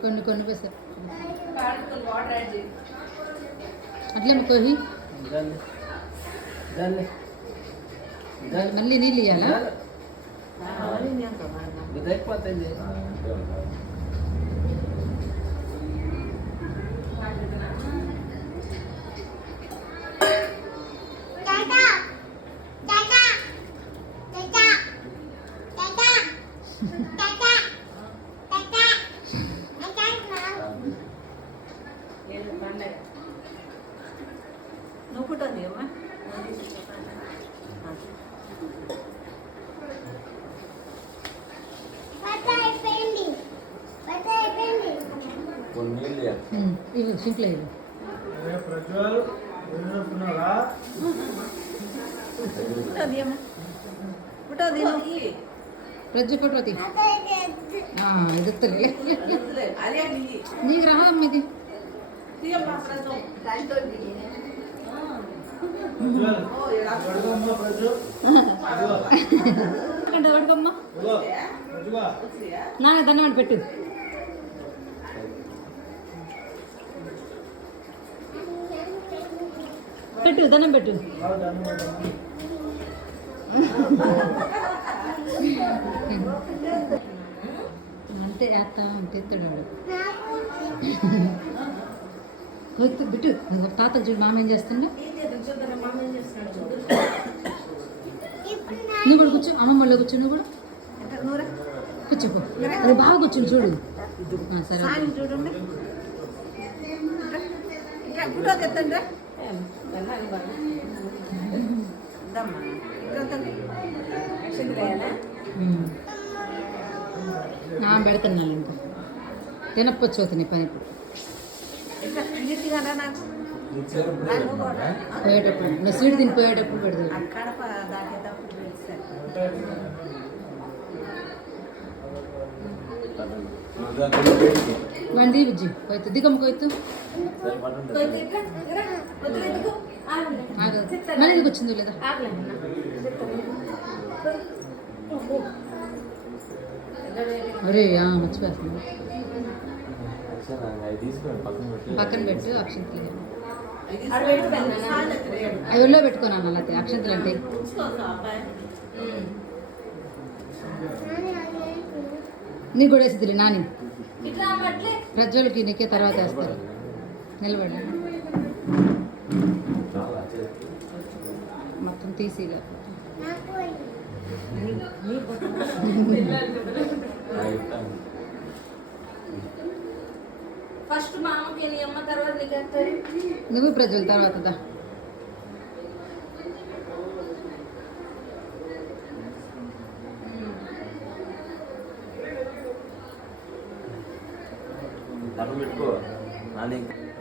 కొన్ని కొన్ని వేస్తారు అట్లే కొయ్యి మళ్ళీ నీళ్ళు ఇవ్వాలా నువ్వు పుట్టింది అమ్మా ఇవి సింపుల్ ఇవి ప్రజ్జ కొట్టది ఎదుగుతుంది నీకు రా ఇది ఓడుకోమ్మా నాన్న ధన్యవాడు పెట్టు పెట్టు ధనం పెట్టు అంతే వేస్తాం తెస్తాడు బిట్టు తాతలు చూడు మామ ఏం చేస్తుండే నువ్వు కూడా కూర్చో అమ్మమ్మలో కూర్చో నువ్వు కూడా కూర్చోపో అది బాగా కూర్చుని చూడు సరే చూడండి పెడుతున్నాను ఇంకా తినప్పొచ్చు అవుతుంది పని పోయేటప్పుడు నువ్వు స్వీట్ తిని పోయేటప్పుడు పెడతావు వండి బుజ్జి పోయితు దిగమ్మ పోయితు మళ్ళీ ఇది వచ్చిందో లేదా అరే మర్చిపోతుంది పక్కన పెట్టు అక్షంతలు అవి ఒళ్ళో పెట్టుకున్నాను అలా అక్షంతలు అంటే నీకు కూడా వేసిద్దిలే నాని ప్రజ్వలకి నీకే తర్వాత వేస్తారు నిలబడి మొత్తం తీసి ఫస్ట్ మామకి నీ అమ్మ తర్వాత నీకు నువ్వు ప్రజల తర్వాత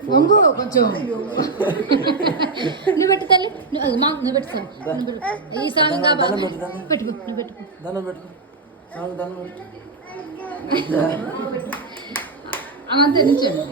వంగు కొంచెం నువ్వు పెట్టు తల్లి నువ్వు పెట్టు ఈ సాంగ్ పెట్టుకో నువ్వు పెట్టుకో అంతే నిల్చోండి